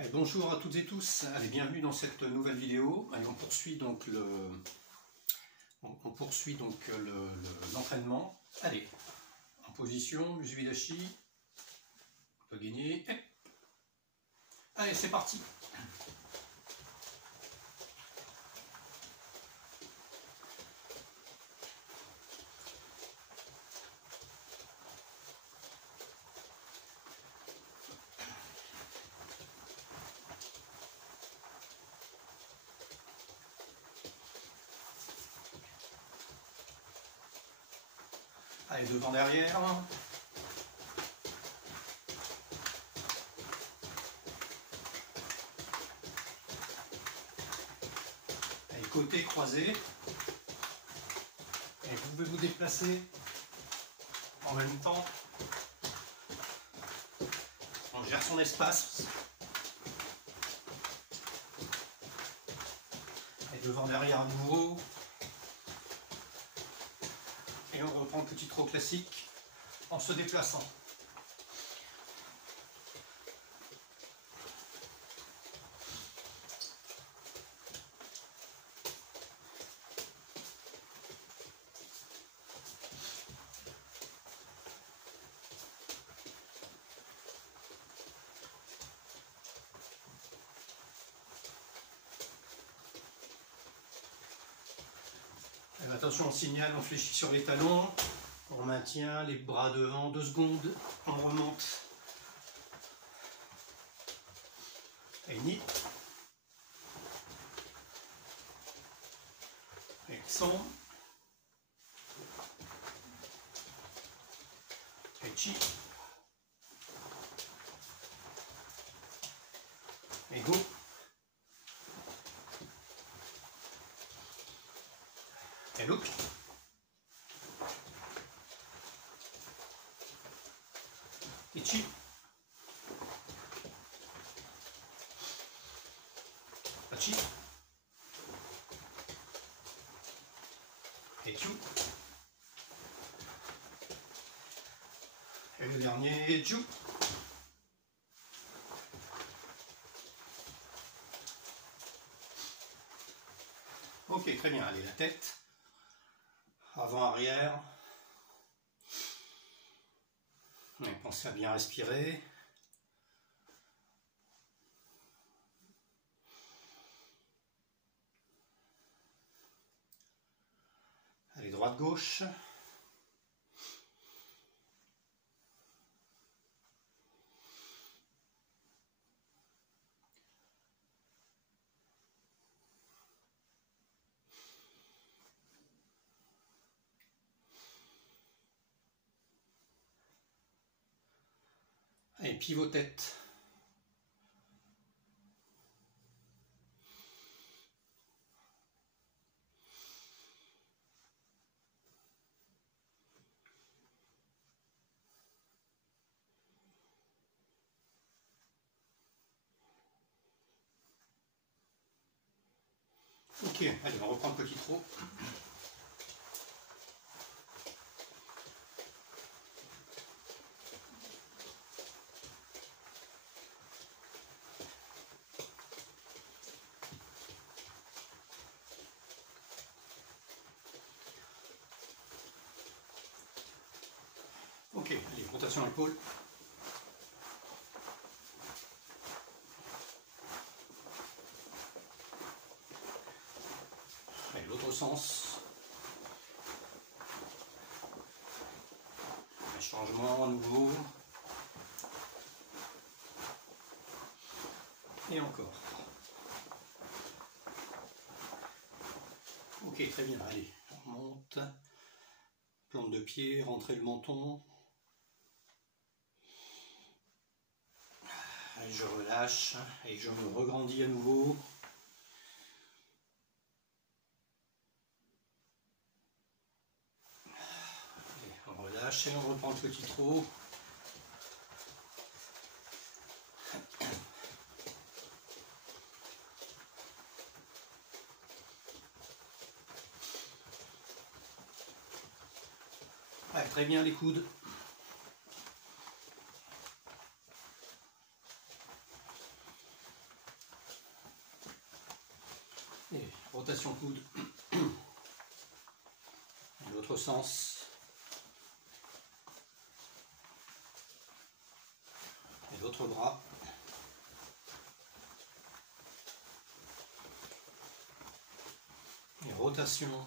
Allez, bonjour à toutes et tous, allez, bienvenue dans cette nouvelle vidéo. Allez, on poursuit donc l'entraînement. Allez, en position, Usui-dashi, on peut gagner. Allez, c'est parti. Allez, devant, derrière. Allez, côté croisé. Et vous pouvez vous déplacer en même temps. On gère son espace. Allez, devant, derrière à nouveau. Et on reprend le petit trot classique en se déplaçant. Attention au signal, on fléchit sur les talons, on maintient les bras devant 2 secondes, on remonte. Et ni. Et son. Et chi. Et go. Et look. Et chi. Chi. Et chu. Et le dernier, chu. Ok, très bien. Allez, la tête. Avant, arrière. Et pensez à bien respirer. Allez, droite, gauche. Et pivot tête. Ok, allez, on reprend le petit trot. Ok, allez, rotation épaule. Allez, l'autre sens. Un changement à nouveau. Et encore. Ok, très bien, allez, on remonte. Plante de pied, rentrez le menton. Et je relâche et je me regrandis à nouveau. Et on relâche et on reprend le petit trot. Ouais, très bien les coudes. rotation coude. L'autre sens. Et l'autre bras. Et rotation.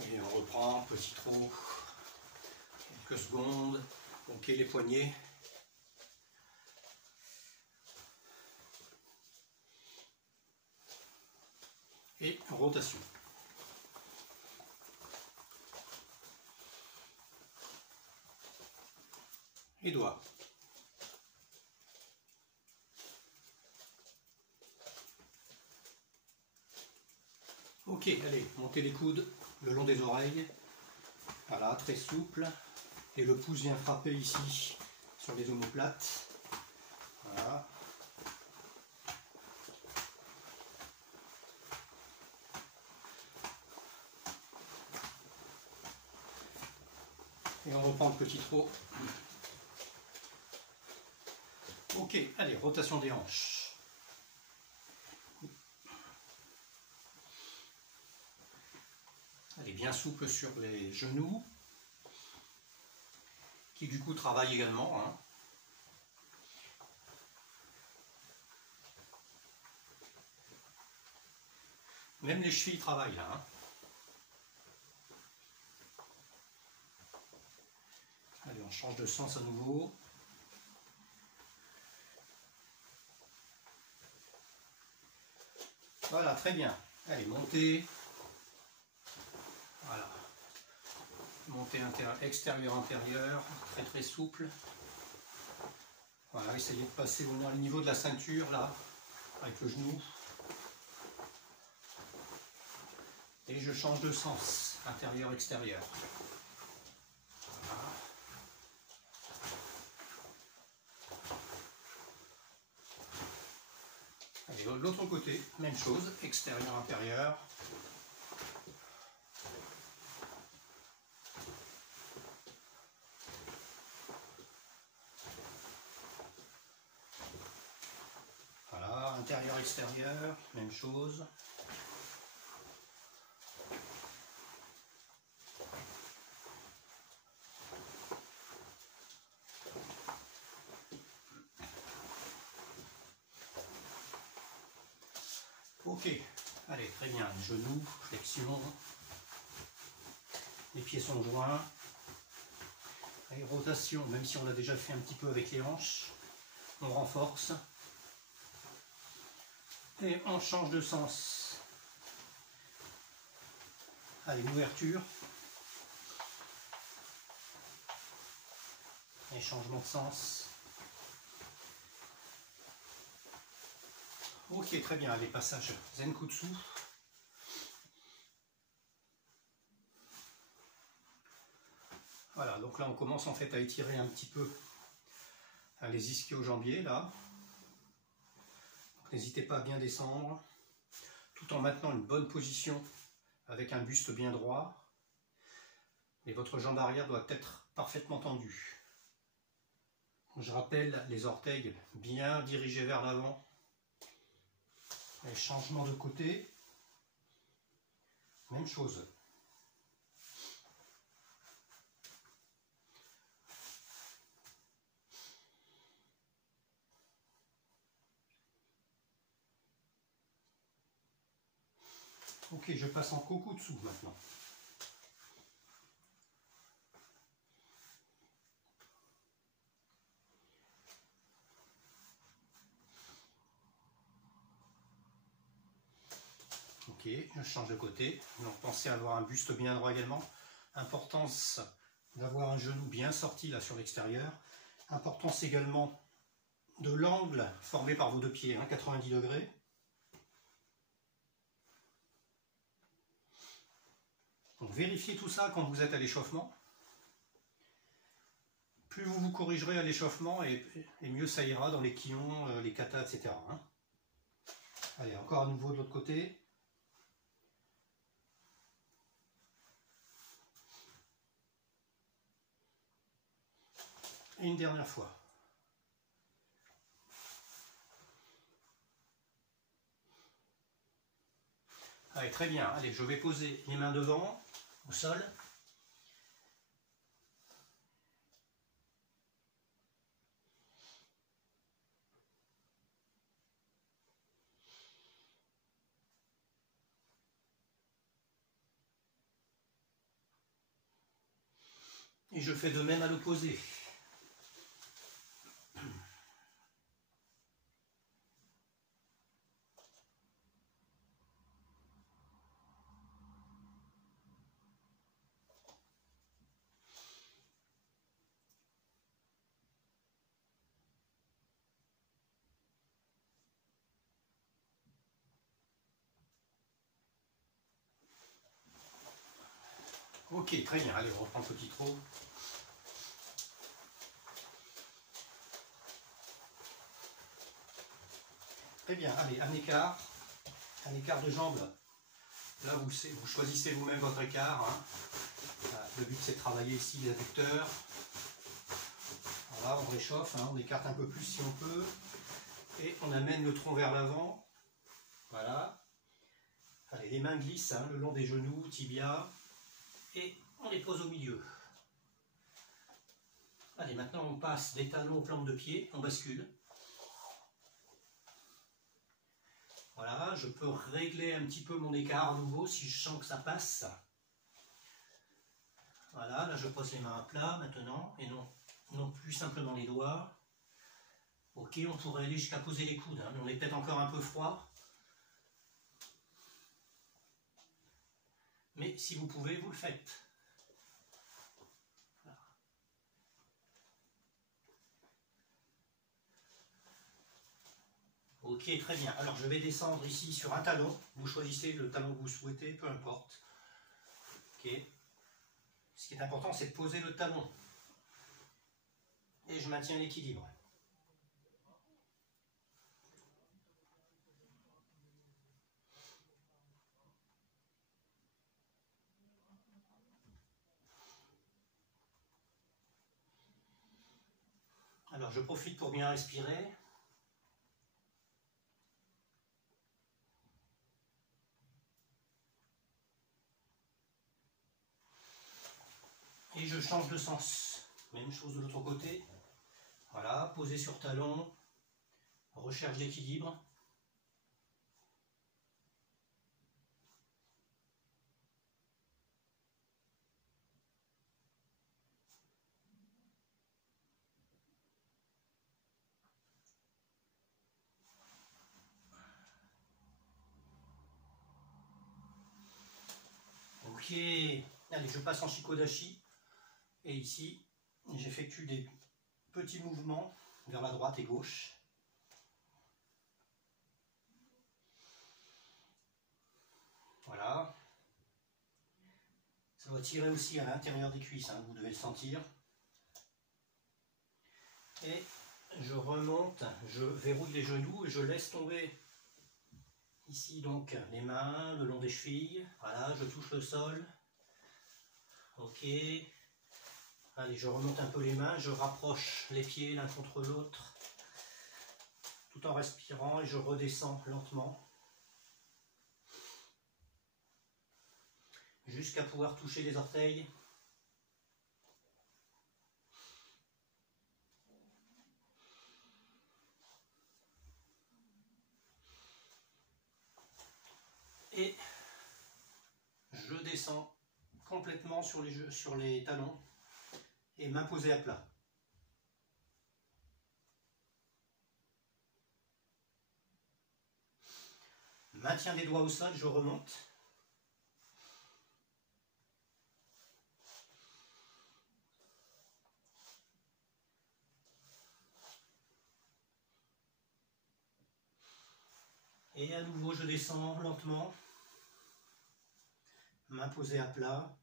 Et on reprend, petit trou. Quelques secondes. Ok, les poignets. Et rotation. Et doigts. Ok, allez, montez les coudes le long des oreilles. Voilà, très souple. Et le pouce vient frapper ici sur les omoplates. Voilà. Et on reprend le petit trot. Ok, allez, rotation des hanches. Elle est bien souple sur les genoux, qui du coup travaillent également. Hein. Même les chevilles travaillent là. Hein. Allez, on change de sens à nouveau. Voilà, très bien. Allez, montez. Voilà. Montée extérieur, intérieur, très très souple. Voilà, essayez de passer au niveau de la ceinture, là, avec le genou. Et je change de sens, intérieur, extérieur. Voilà. Allez, de l'autre côté, même chose, extérieur, intérieur. Voilà, intérieur, extérieur, même chose. Ok, allez, très bien, genoux, flexion, les pieds sont joints, et rotation, même si on l'a déjà fait un petit peu avec les hanches, on renforce, et on change de sens. Allez, ouverture, et changement de sens. Ok, très bien, les passages Zenkutsu. Voilà, donc là on commence en fait à étirer un petit peu les ischio-jambiers là. N'hésitez pas à bien descendre, tout en maintenant une bonne position avec un buste bien droit. Et votre jambe arrière doit être parfaitement tendue. Je rappelle les orteils bien dirigés vers l'avant. Et changement de côté, même chose. Ok, je passe en kokutsu maintenant. Ok, je change de côté. Donc pensez à avoir un buste bien droit également. Importance d'avoir un genou bien sorti là sur l'extérieur. Importance également de l'angle formé par vos deux pieds, hein, 90 degrés. Donc vérifiez tout ça quand vous êtes à l'échauffement. Plus vous vous corrigerez à l'échauffement et mieux ça ira dans les kions, les katas, etc. Hein. Allez, encore à nouveau de l'autre côté. Et une dernière fois. Allez, très bien. Allez, je vais poser les mains devant, au sol. Et je fais de même à l'opposé. Ok, très bien. Allez, on reprend le petit trot. Très bien. Allez, un écart de jambe. Là, vous choisissez vous-même votre écart. Hein. Le but, c'est de travailler ici les adducteurs. Voilà, on réchauffe, hein, on écarte un peu plus si on peut. Et on amène le tronc vers l'avant. Voilà. Allez, les mains glissent hein, le long des genoux, tibia. Et on les pose au milieu. Allez, maintenant on passe des talons aux plantes de pied, on bascule. Voilà, je peux régler un petit peu mon écart à nouveau si je sens que ça passe. Voilà, là je pose les mains à plat maintenant, et non plus simplement les doigts. Ok, on pourrait aller jusqu'à poser les coudes, hein, mais on est peut-être encore un peu froid. Mais si vous pouvez, vous le faites. Voilà. Ok, très bien. Alors je vais descendre ici sur un talon. Vous choisissez le talon que vous souhaitez, peu importe. Ok. Ce qui est important, c'est de poser le talon. Et je maintiens l'équilibre. Alors je profite pour bien respirer. Et je change de sens. Même chose de l'autre côté. Voilà, posé sur talon. Recherche d'équilibre. Ok, allez, je passe en Shikodashi. Et ici, j'effectue des petits mouvements vers la droite et gauche. Voilà. Ça va tirer aussi à l'intérieur des cuisses, hein, vous devez le sentir. Et je remonte, je verrouille les genoux et je laisse tomber ici donc les mains le long des chevilles. Voilà, je touche le sol. Ok. Allez, je remonte un peu les mains, je rapproche les pieds l'un contre l'autre, tout en respirant et je redescends lentement. Jusqu'à pouvoir toucher les orteils. Et je descends complètement sur les talons et main posée à plat. Maintien des doigts au sol, je remonte. Et à nouveau, je descends lentement. Main posée à plat.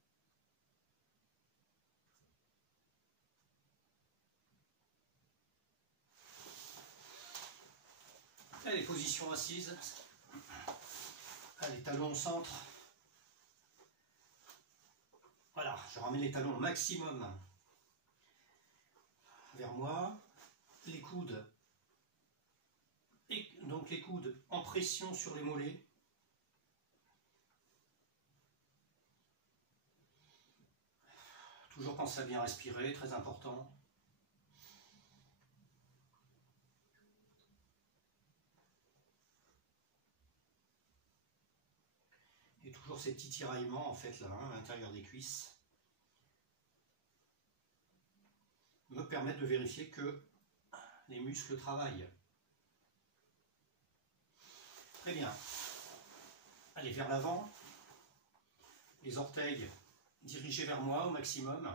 Allez, position assise. Allez, talons au centre. Voilà, je ramène les talons au maximum vers moi, les coudes, et donc les coudes en pression sur les mollets. Toujours pensez à bien respirer, très important. Et toujours ces petits tiraillements en fait là, hein, à l'intérieur des cuisses, me permettent de vérifier que les muscles travaillent. Très bien. Allez, vers l'avant. Les orteils dirigés vers moi au maximum.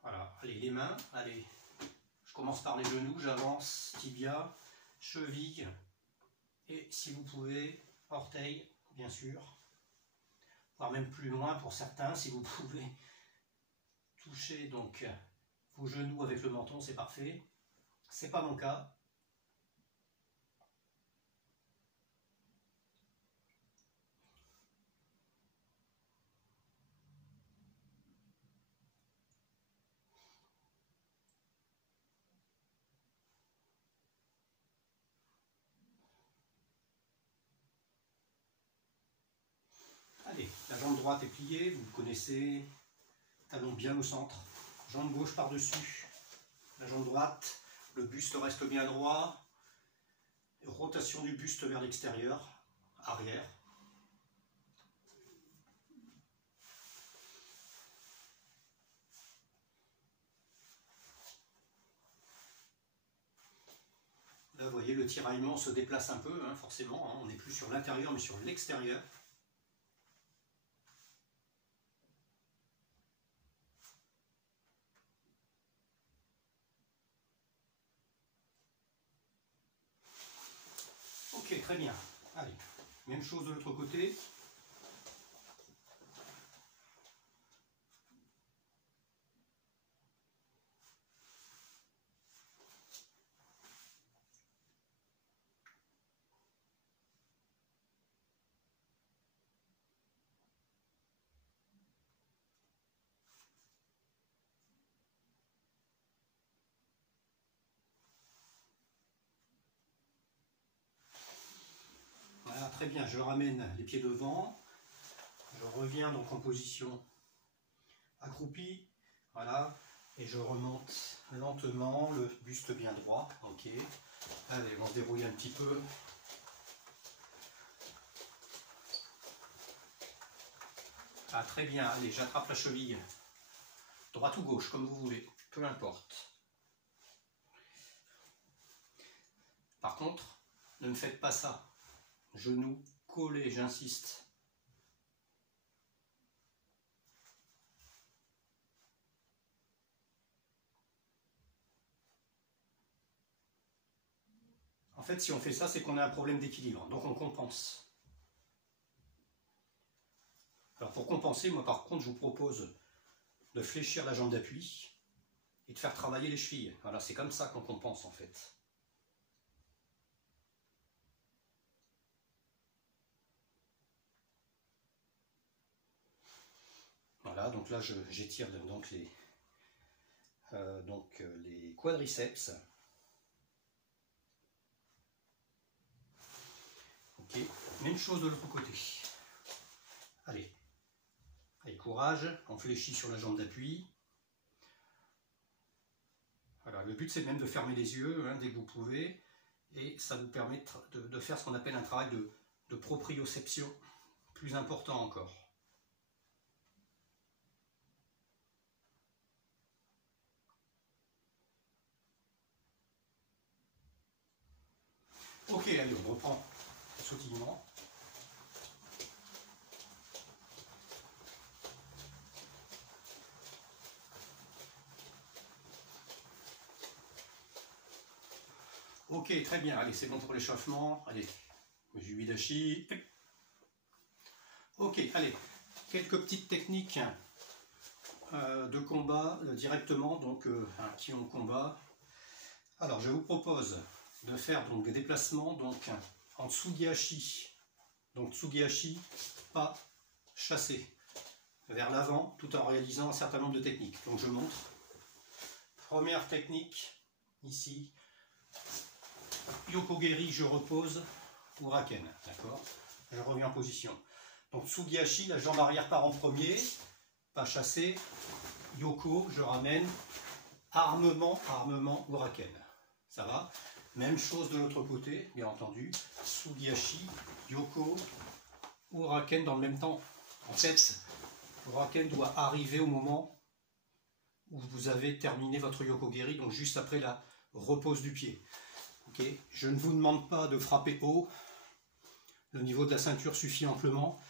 Voilà. Allez, les mains. Allez. Je commence par les genoux, j'avance, tibia, cheville. Et si vous pouvez, orteils, bien sûr. Voire même plus loin pour certains, si vous pouvez toucher donc vos genoux avec le menton, c'est parfait. C'est pas mon cas. Allez, la jambe droite est pliée, vous le connaissez, talon bien au centre, jambe gauche par-dessus, la jambe droite, le buste reste bien droit, rotation du buste vers l'extérieur, arrière. Là, vous voyez, le tiraillement se déplace un peu, hein, forcément, hein, on n'est plus sur l'intérieur mais sur l'extérieur. Ok, très bien. Allez, même chose de l'autre côté. Voilà, très bien, je ramène les pieds devant. Je reviens donc en position accroupie. Voilà. Et je remonte lentement, le buste bien droit. Ok. Allez, on se dérouille un petit peu. Ah, très bien. Allez, j'attrape la cheville. Droite ou gauche, comme vous voulez. Peu importe. Par contre, ne me faites pas ça. Genoux collés, j'insiste. En fait, si on fait ça, c'est qu'on a un problème d'équilibre. Donc on compense. Alors pour compenser, moi par contre, je vous propose de fléchir la jambe d'appui et de faire travailler les chevilles. Voilà, c'est comme ça qu'on compense en fait. Voilà, donc là j'étire donc les quadriceps. Ok, même chose de l'autre côté. Allez, allez, courage, on fléchit sur la jambe d'appui. Voilà, le but c'est même de fermer les yeux hein, dès que vous pouvez, et ça vous permet de faire ce qu'on appelle un travail de proprioception, plus important encore. Ok, allez, on reprend sautillement. Ok, très bien, allez, c'est bon pour l'échauffement. Allez, Uedashi. Ok, allez, quelques petites techniques de combat directement, donc qui ont combat. Alors, je vous propose de faire donc des déplacements donc en Tsugihashi. Donc Tsugihashi, pas chassé, vers l'avant, tout en réalisant un certain nombre de techniques. Donc je montre. Première technique, ici. Yoko-geri, je repose, Uraken, d'accord? Je reviens en position. Donc Tsugi-hachi, la jambe arrière part en premier, pas chassé. Yoko, je ramène, armement, armement, Uraken. Ça va? Même chose de l'autre côté, bien entendu. Tsugi-hachi, Yoko, Uraken dans le même temps. En fait, Uraken doit arriver au moment où vous avez terminé votre Yoko-geri, donc juste après la repose du pied. Okay. Je ne vous demande pas de frapper haut, le niveau de la ceinture suffit amplement,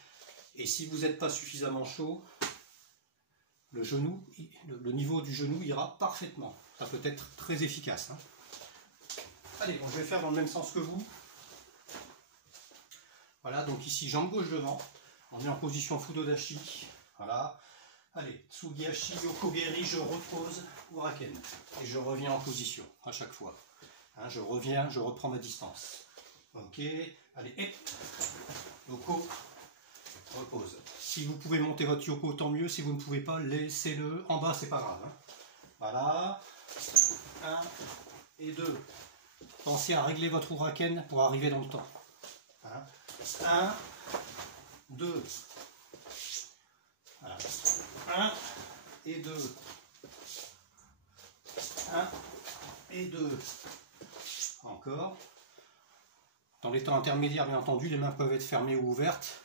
et si vous n'êtes pas suffisamment chaud, le niveau du genou ira parfaitement. Ça peut être très efficace. Hein. Allez, bon, je vais faire dans le même sens que vous. Voilà, donc ici, jambe gauche devant, on est en position Fudodashi. Voilà. Allez, Tsugi-hachi, Yoko-geri, je repose, Uraken, et je reviens en position à chaque fois. Hein, je reviens, je reprends ma distance. Ok, allez, et Yoko, repose. Si vous pouvez monter votre Yoko, tant mieux. Si vous ne pouvez pas, laissez-le. En bas, c'est pas grave. Hein. Voilà. 1 et 2. Pensez à régler votre Uraken pour arriver dans le temps. Hein. 1, 2. Voilà. 1 et 2. 1 et 2. Encore. Dans les temps intermédiaires, bien entendu, les mains peuvent être fermées ou ouvertes,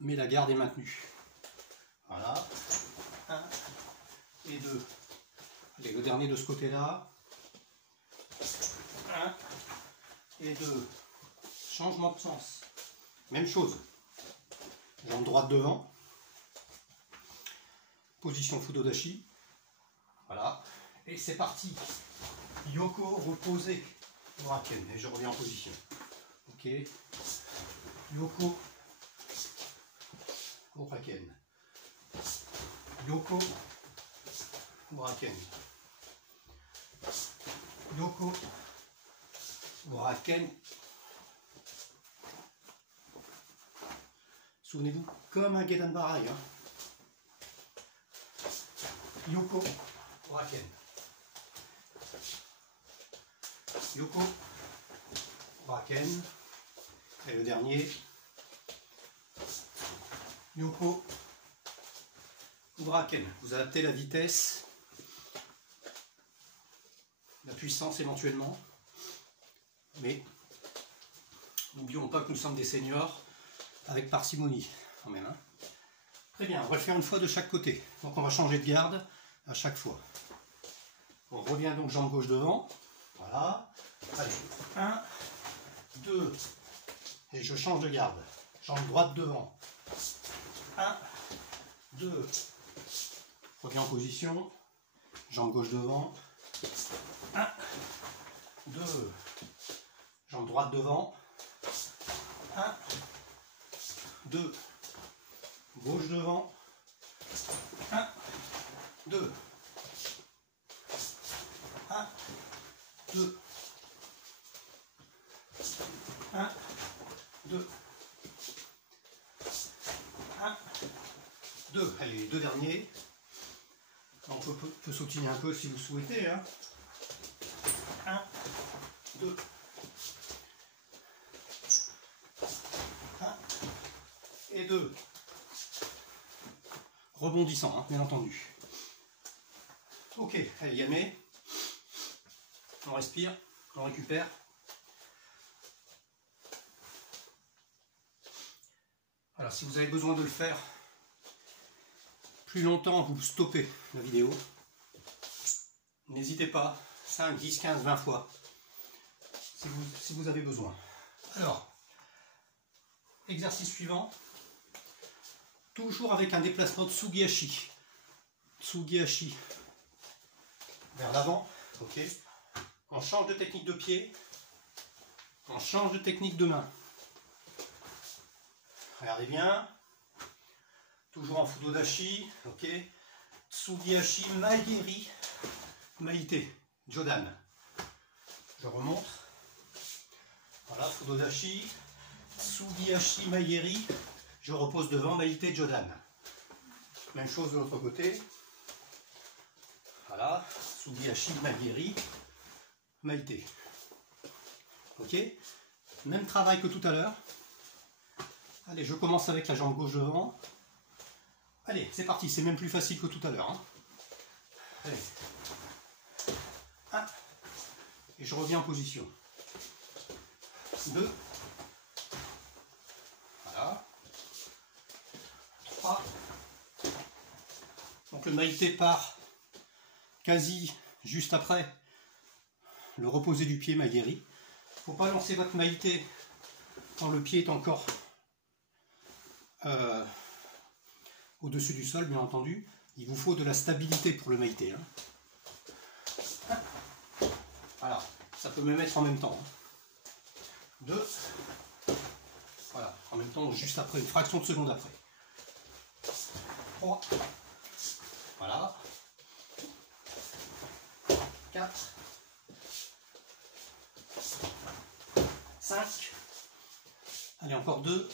mais la garde est maintenue. Voilà. 1 et 2. Allez, le dernier de ce côté-là. 1 et 2. Changement de sens. Même chose. Jambe droite devant. Position Fudodashi. Voilà. Et c'est parti. Yoko, reposé. Uraken. Et je reviens en position. Ok. Yoko. Uraken. Yoko. Uraken. Yoko. Uraken. Souvenez-vous, comme un Gedan Barai. Hein. Yoko. Uraken. Yoko, Uraken, et le dernier, Yoko, Uraken. Vous adaptez la vitesse, la puissance éventuellement, mais n'oublions pas que nous sommes des seniors avec parcimonie quand même. Hein. Très bien, on va le faire une fois de chaque côté. Donc on va changer de garde à chaque fois. On revient donc jambe gauche devant. Voilà. Allez, 1, 2, et je change de garde. Jambe droite devant. 1, 2, reviens en position. Jambe gauche devant. 1, 2, jambe droite devant. 1, 2, gauche devant. 1, 2, 1, 2, 1, 2, 1, 2. Allez, les deux derniers. On peut sautiller un peu si vous souhaitez. Hein. 1, 2, 1 et 2. Rebondissant, hein, bien entendu. Ok, allez, Yame. On respire, on récupère. Alors, si vous avez besoin de le faire plus longtemps, vous stoppez la vidéo. N'hésitez pas, 5, 10, 15, 20 fois, si vous avez besoin. Alors, exercice suivant, toujours avec un déplacement de Tsugi-hachi. Tsugi-hachi vers l'avant, ok. On change de technique de pied, on change de technique de main. Regardez bien, toujours en Fudodashi, ok. Tsugi-hachi, Maigeri, Maite, Jodan. Je remonte. Voilà, Fudodashi, Tsugi-hachi, Maigeri. Je repose devant, Maite, Jodan. Même chose de l'autre côté. Voilà, Sugihashi, Magiri, Maite. Ok? Même travail que tout à l'heure. Allez, je commence avec la jambe gauche devant. Allez, c'est parti, c'est même plus facile que tout à l'heure. Hein. Allez. 1. Et je reviens en position. 2. Voilà. 3. Donc le Maite part quasi juste après le reposé du pied Magiri. Il ne faut pas lancer votre Maite quand le pied est encore au-dessus du sol, bien entendu. Il vous faut de la stabilité pour le Maite. Hein. Voilà, ça peut même être en même temps. 2. Voilà, en même temps, juste après, une fraction de seconde après. 3. Voilà. 4. 5. Allez, encore 2.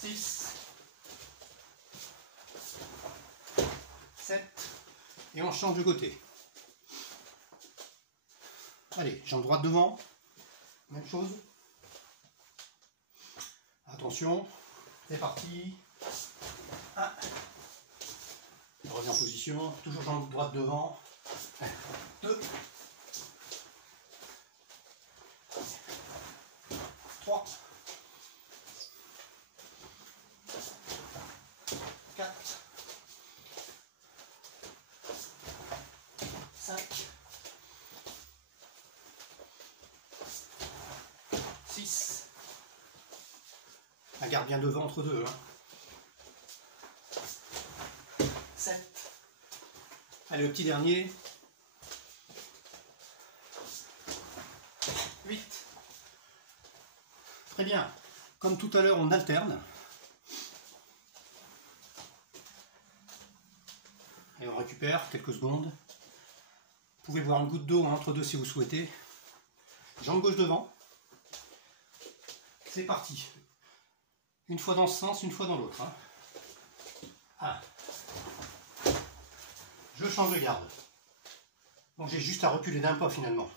6. 7. Et on change de côté. Allez, jambe droite devant. Même chose. Attention. C'est parti. 1. Je reviens en position. Toujours jambe droite devant. 2. 3. 4. 5. 6. La garde bien devant entre deux. Hein. 7. Allez, le petit dernier. 8. Très bien. Comme tout à l'heure, on alterne. Et on récupère quelques secondes. Vous pouvez boire une goutte d'eau entre deux si vous souhaitez. Jambe gauche devant. C'est parti. Une fois dans ce sens, une fois dans l'autre. Hein. 1. Je change de garde. Donc j'ai juste à reculer d'un pas finalement.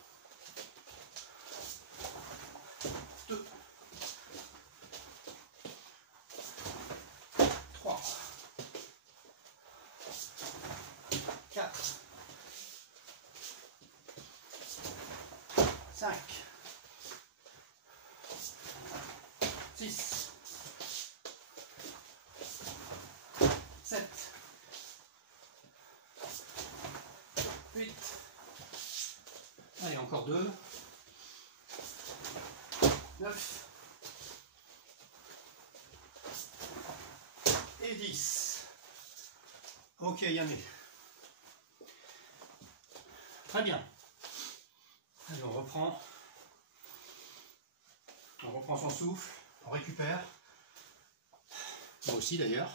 2. 3. 4. 5. 6. 7. 8. Allez, encore 2. 9. Et 10. Ok, Yamé. Très bien. Allez, on reprend. On reprend son souffle. On récupère. Moi aussi d'ailleurs.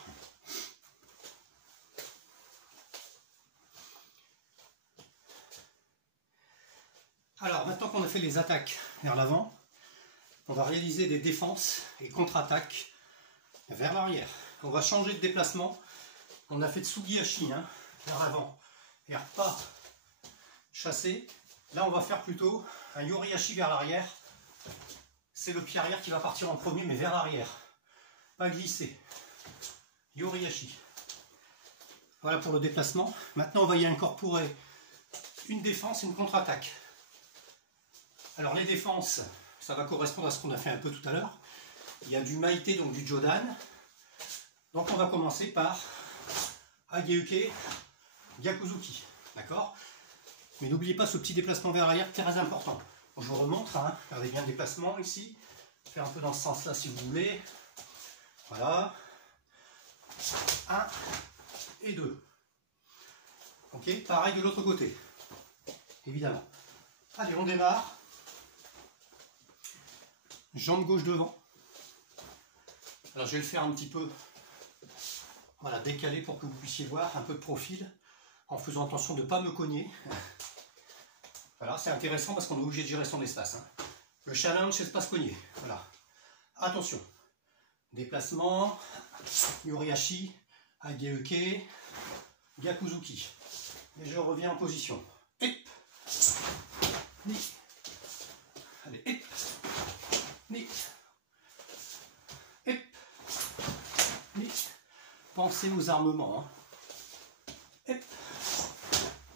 Alors, maintenant qu'on a fait les attaques vers l'avant, on va réaliser des défenses et contre-attaques vers l'arrière. On va changer de déplacement. On a fait de Sugihashi hein, vers l'avant, vers pas chassé. Là, on va faire plutôt un Yorihashi vers l'arrière. C'est le pied arrière qui va partir en premier, mais vers l'arrière. Pas glisser. Yorihashi. Voilà pour le déplacement. Maintenant, on va y incorporer une défense et une contre-attaque. Alors, les défenses, ça va correspondre à ce qu'on a fait un peu tout à l'heure. Il y a du Maite, donc du Jodan. Donc, on va commencer par Ageuke, Gyakuzuki. D'accord? Mais n'oubliez pas ce petit déplacement vers l'arrière, très important. Je vous remontre, hein. Regardez bien le déplacement ici. Faire un peu dans ce sens-là si vous voulez. Voilà. 1 et 2. Ok, pareil de l'autre côté. Évidemment. Allez, on démarre. Jambe gauche devant. Alors je vais le faire un petit peu voilà, décalé pour que vous puissiez voir un peu de profil en faisant attention de ne pas me cogner. Voilà, c'est intéressant parce qu'on est obligé de gérer son espace. Hein. Le challenge, c'est de ne pas se cogner. Voilà. Attention. Déplacement, Yorihashi, Ageuke, Gyakuzuki. Et je reviens en position. Hip, ni. Allez, hip, ni. Hip, ni. Pensez aux armements. Hein. Hip,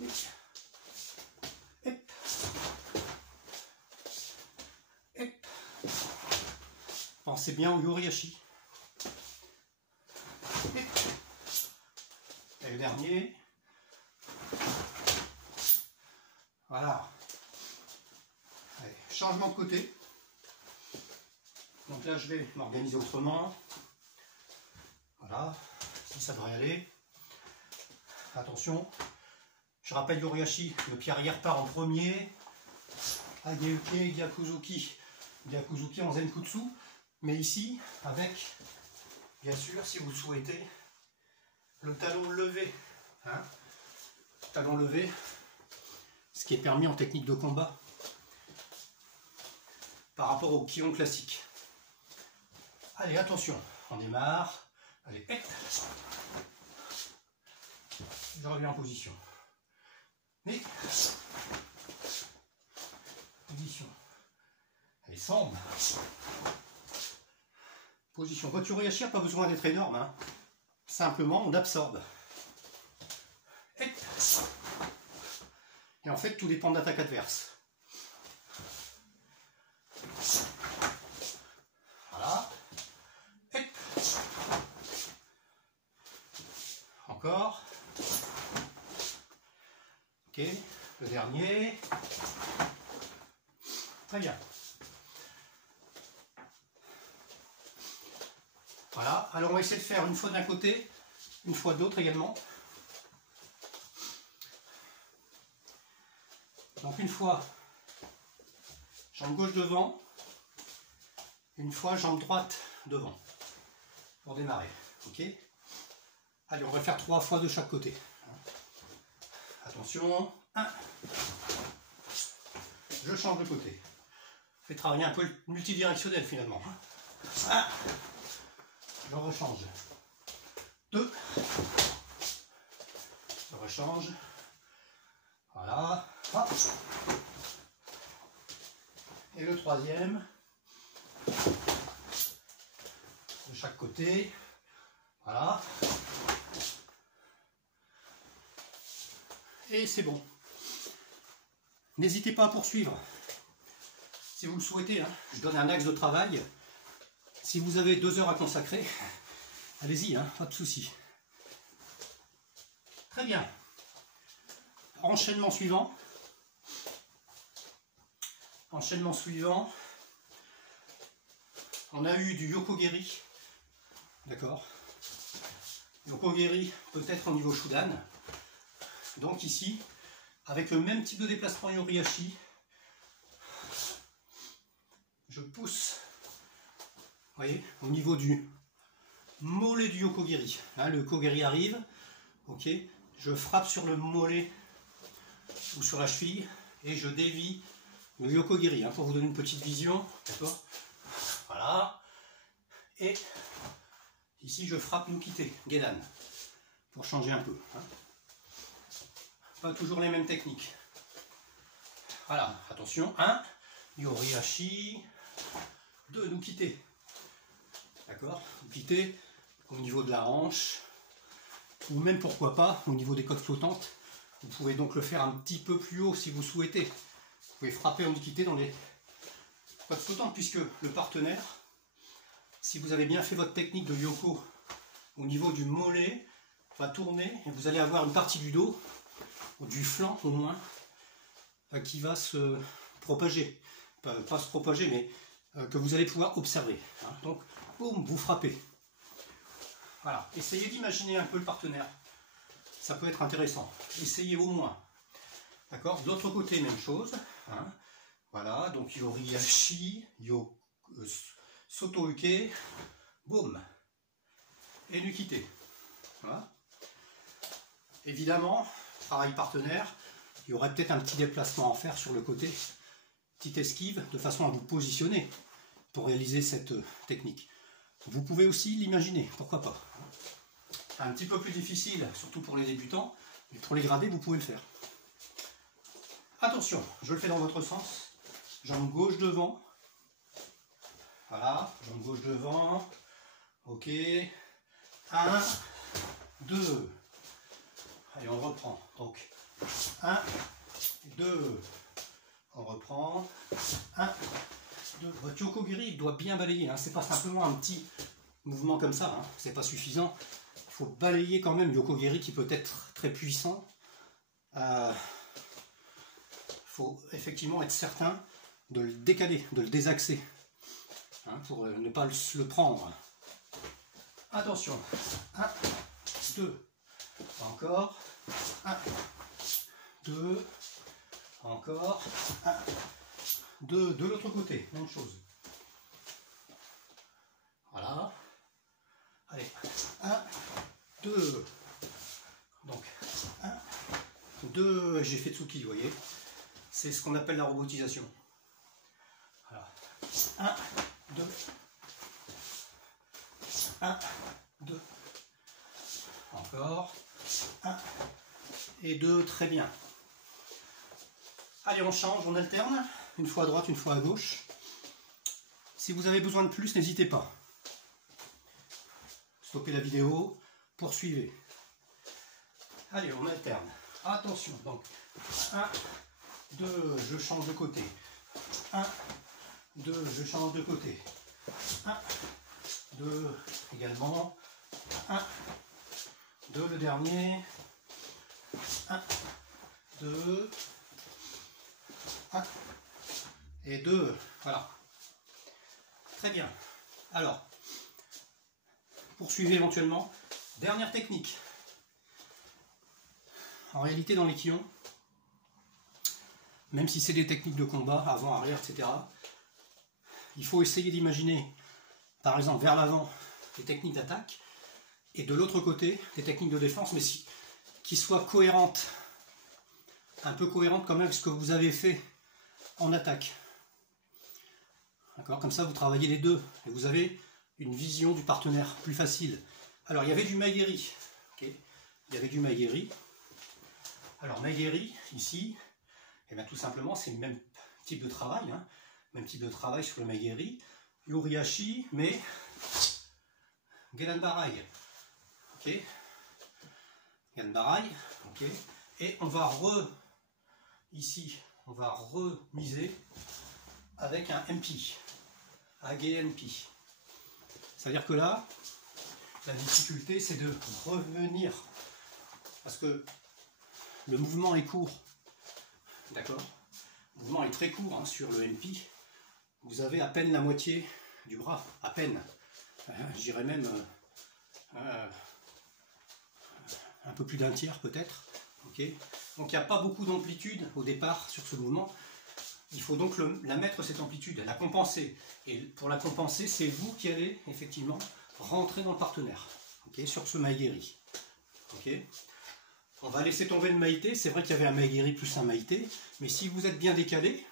ni. Hip, hip. Pensez bien au Yoriashi. Hip. Et le dernier. Voilà. Allez, changement de côté. Donc là, je vais m'organiser autrement. Voilà. Si ça devrait aller. Attention. Je rappelle Yoriashi. Le pied arrière part en premier. Ageuke, Gyakuzuki. Gyakuzuki en Zenkutsu. Mais ici, avec, bien sûr, si vous le souhaitez, le talon levé. Hein, talon levé. Ce qui est permis en technique de combat par rapport au Kion classique. Allez, attention, on démarre. Allez, hop. Je reviens en position. Et position. Allez, sombre. Position. Votre Yoriashi n'a pas besoin d'être énorme. Hein. Simplement, on absorbe. Et en fait, tout dépend de l'attaque adverse. Voilà. Encore. Ok. Le dernier. Très bien. Voilà. Alors, on va essayer de faire une fois d'un côté, une fois de l'autre également. Donc une fois jambe gauche devant, une fois jambe droite devant, pour démarrer, ok. Allez, on va le faire 3 fois de chaque côté. Attention, 1, je change de côté. Fait travailler un peu multidirectionnel finalement. 1, je rechange. 2, je rechange. Voilà. Hop. Et le troisième de chaque côté. Voilà. Et c'est bon. N'hésitez pas à poursuivre. Si vous le souhaitez, hein, je donne un axe de travail. Si vous avez 2 heures à consacrer, allez-y, hein, pas de souci. Très bien. Enchaînement suivant. Enchaînement suivant. On a eu du Yokogeri. D'accord. Yokogeri peut-être au niveau Shudan. Donc ici, avec le même type de déplacement Yoriashi, je pousse, vous voyez, au niveau du mollet du Yokogeri. Hein, le Yokogeri arrive, ok, je frappe sur le mollet ou sur la cheville et je dévie le Yokogeri, hein, pour vous donner une petite vision, d'accord. Voilà. Et ici je frappe Nukite, Gedan, pour changer un peu. Hein. Pas toujours les mêmes techniques. Voilà, attention, 1, Yoriashi, 2, Nukite. D'accord, Nukite au niveau de la hanche, ou même pourquoi pas au niveau des côtes flottantes. Vous pouvez donc le faire un petit peu plus haut si vous souhaitez. Vous pouvez frapper en Nukite dans les côtes flottantes, puisque le partenaire, si vous avez bien fait votre technique de Yoko au niveau du mollet, va tourner et vous allez avoir une partie du dos, ou du flanc au moins, qui va se propager. Pas se propager, mais que vous allez pouvoir observer. Hein. Donc, boum, vous frappez. Voilà, essayez d'imaginer un peu le partenaire. Ça peut être intéressant. Essayez au moins. D'accord. De l'autre côté, même chose. Hein. Voilà, donc Yoriashi, Soto-uke, boum. Et Nukite. Voilà. Évidemment, travail partenaire, il y aurait peut-être un petit déplacement à faire sur le côté, petite esquive, de façon à vous positionner pour réaliser cette technique. Vous pouvez aussi l'imaginer, pourquoi pas. un petit peu plus difficile, surtout pour les débutants, mais pour les gradés, vous pouvez le faire. Attention, je le fais dans votre sens. Jambe gauche devant. Voilà, jambe gauche devant. Ok. 1, 2. Allez, on reprend. Donc, 1, 2. On reprend. 1, 2. Votre yokogiri doit bien balayer. Hein. C'est pas simplement un petit mouvement comme ça. Hein. C'est pas suffisant. Il faut balayer quand même. Yokogiri qui peut être très puissant. Faut effectivement être certain de le décaler, de le désaxer, hein, pour ne pas le prendre. Attention, 1, 2, encore, 1, 2, encore, 1, 2, de l'autre côté, même chose. Voilà, allez, 1, 2, donc 1, 2, j'ai fait Tsuki, vous voyez. C'est ce qu'on appelle la robotisation. Voilà. 1, 2. 1, 2. Encore. 1 et 2. Très bien. Allez, on change, on alterne. Une fois à droite, une fois à gauche. Si vous avez besoin de plus, n'hésitez pas. Stoppez la vidéo. Poursuivez. Allez, on alterne. Attention. Donc, 1, 2, je change de côté. 1, 2, je change de côté. 1, 2, également. 1, 2, le dernier. 1, 2, 1 et 2. Voilà. Très bien. Alors, poursuivez éventuellement. Dernière technique. En réalité, dans les Kion, même si c'est des techniques de combat, avant, arrière, etc., il faut essayer d'imaginer, par exemple, vers l'avant, des techniques d'attaque, et de l'autre côté, des techniques de défense, mais qui soient cohérentes, un peu cohérentes quand même avec ce que vous avez fait en attaque. D'accord ? Comme ça, vous travaillez les deux, et vous avez une vision du partenaire plus facile. Alors, il y avait du Maegeri. Okay, il y avait du Maegeri. Alors, Maegeri, ici, et bien tout simplement, c'est le même type de travail, hein, même type de travail sur le Maegeri, Yorihashi, mais Gedanbarai, ok, Gedanbarai, ok, et on va ici, on va remiser avec un MP, AGNP. C'est-à-dire que là, la difficulté, c'est de revenir, parce que le mouvement est court. D'accord ? Le mouvement est très court, hein, sur le MP. Vous avez à peine la moitié du bras, à peine. Je dirais même un peu plus d'un tiers peut-être. Okay. Donc il n'y a pas beaucoup d'amplitude au départ sur ce mouvement. Il faut donc la mettre, cette amplitude, la compenser. Et pour la compenser, c'est vous qui allez effectivement rentrer dans le partenaire, okay, sur ce Maegeri. Okay. On va laisser tomber le Maïté. C'est vrai qu'il y avait un Maegeri plus un Maïté, mais si vous êtes bien décalé,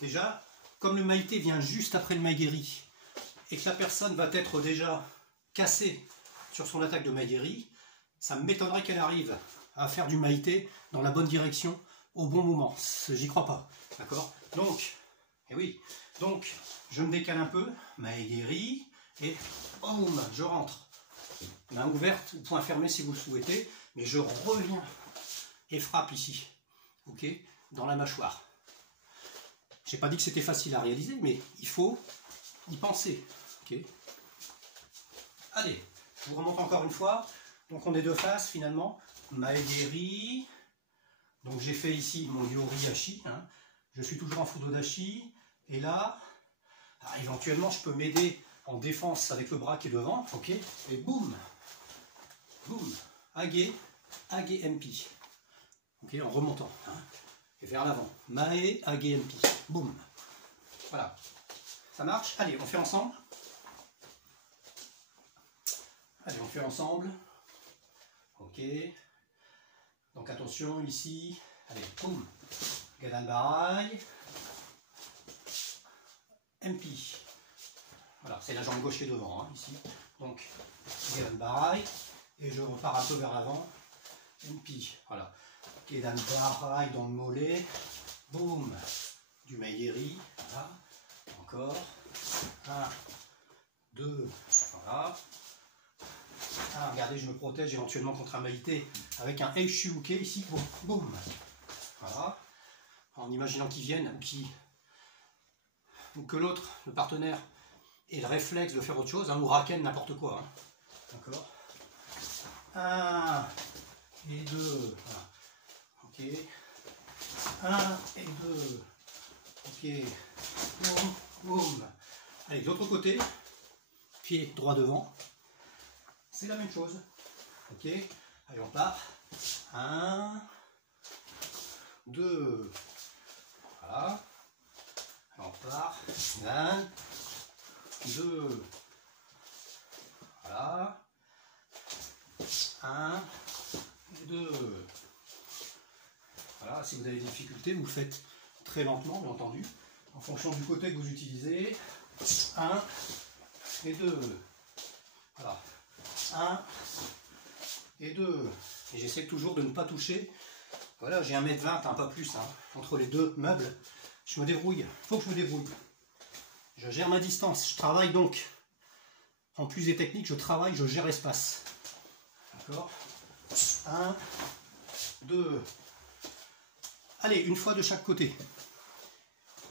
déjà, comme le Maïté vient juste après le Maegeri, et que la personne va être déjà cassée sur son attaque de Maegeri, ça m'étonnerait qu'elle arrive à faire du Maïté dans la bonne direction au bon moment. J'y crois pas. D'accord ? Donc, donc, je me décale un peu, Maegeri, et boum, je rentre. Main ouverte ou point fermé si vous le souhaitez, mais je reviens et frappe ici, ok, dans la mâchoire. Je n'ai pas dit que c'était facile à réaliser, mais il faut y penser. Ok. Allez, je vous remonte encore une fois. Donc on est de face finalement. Maegeri. Donc j'ai fait ici mon Yorihashi. Hein. Je suis toujours en Fudodashi. Et là, éventuellement je peux m'aider en défense avec le bras qui est devant. Ok. Et boum. Boum. Age MP. Ok, en remontant. Hein. Et vers l'avant. Mae, Age MP. Boum. Voilà. Ça marche? Allez, on fait ensemble. Allez, on fait ensemble. Ok. Donc attention, ici. Allez, boum. Gedanbarai. MP. Voilà, c'est la jambe gauche qui est devant, hein, ici. Donc, Gedan Barai, et je repars un peu vers l'avant. Enpi, voilà. Gedan Barai dans le mollet. Boum, du Meigeri, voilà. Encore. 1, 2, voilà. Ah, regardez, je me protège éventuellement contre un maïté avec un Eishuuke ici. Boum, boum. Voilà. En imaginant qu'ils viennent ou que l'autre, le partenaire, ait le réflexe de faire autre chose, hein, ou raken, n'importe quoi. Hein. D'accord. 1 et 2. Voilà. Ok. 1 et 2. Ok. Boum, boum. Allez, de l'autre côté, pied droit devant. C'est la même chose. Ok. Allez, on part. 1, 2. Voilà. On part. 1, 2. Voilà. 1, 2. Voilà. Si vous avez des difficultés, vous le faites très lentement, bien entendu, en fonction du côté que vous utilisez. 1 et 2. Voilà. 1 et 2. Et j'essaie toujours de ne pas toucher. Voilà, j'ai 1m20, hein, pas plus, hein, entre les deux meubles. Je me débrouille. Il faut que je me débrouille. Je gère ma distance. Je travaille donc. En plus des techniques, je travaille, je gère l'espace. D'accord. 1, 2. Allez, une fois de chaque côté.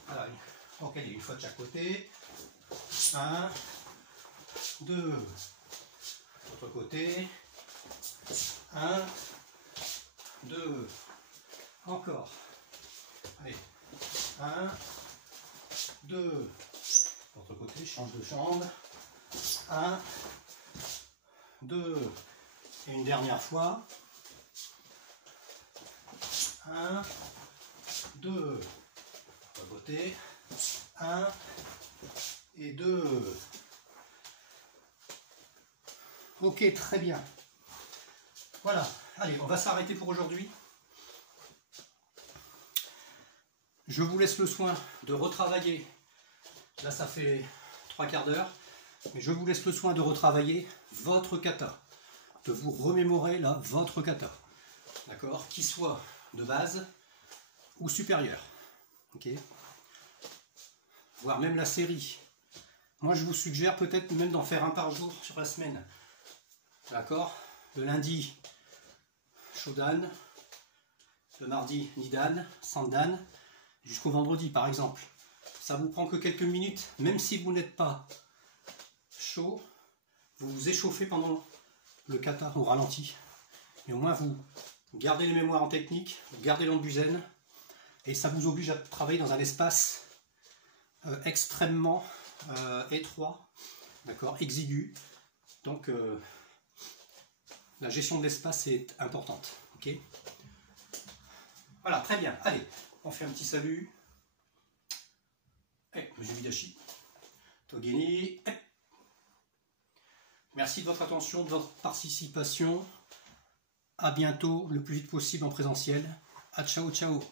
Voilà. Donc, allez, une fois de chaque côté. 1, 2. L'autre côté. 1, 2. Encore. Allez. 1, 2. L'autre côté, je change de jambe. 1, 2. Et une dernière fois. 1, 2. L'autre côté. 1 et 2. Ok, très bien. Voilà. Allez, on va s'arrêter pour aujourd'hui. Je vous laisse le soin de retravailler. Là, ça fait 3/4 d'heure. Mais je vous laisse le soin de retravailler votre kata. De vous remémorer là, votre kata. D'accord? Qu'il soit de base ou supérieur. Ok? Voire même la série. Moi, je vous suggère peut-être même d'en faire un par jour sur la semaine. D'accord? Le lundi, Shodan. Le mardi, Nidan, Sandan. Jusqu'au vendredi, par exemple. Ça vous prend que quelques minutes, même si vous n'êtes pas chaud, vous vous échauffez pendant le kata au ralenti. Et au moins, vous gardez les mémoires en technique, vous gardez l'ambuzen, et ça vous oblige à travailler dans un espace extrêmement étroit, d'accord, exigu. Donc, la gestion de l'espace est importante. Ok. Voilà, très bien. Allez, on fait un petit salut. Jubidashi. Togeni. Merci de votre attention, de votre participation. À bientôt, le plus vite possible en présentiel. À ciao, ciao.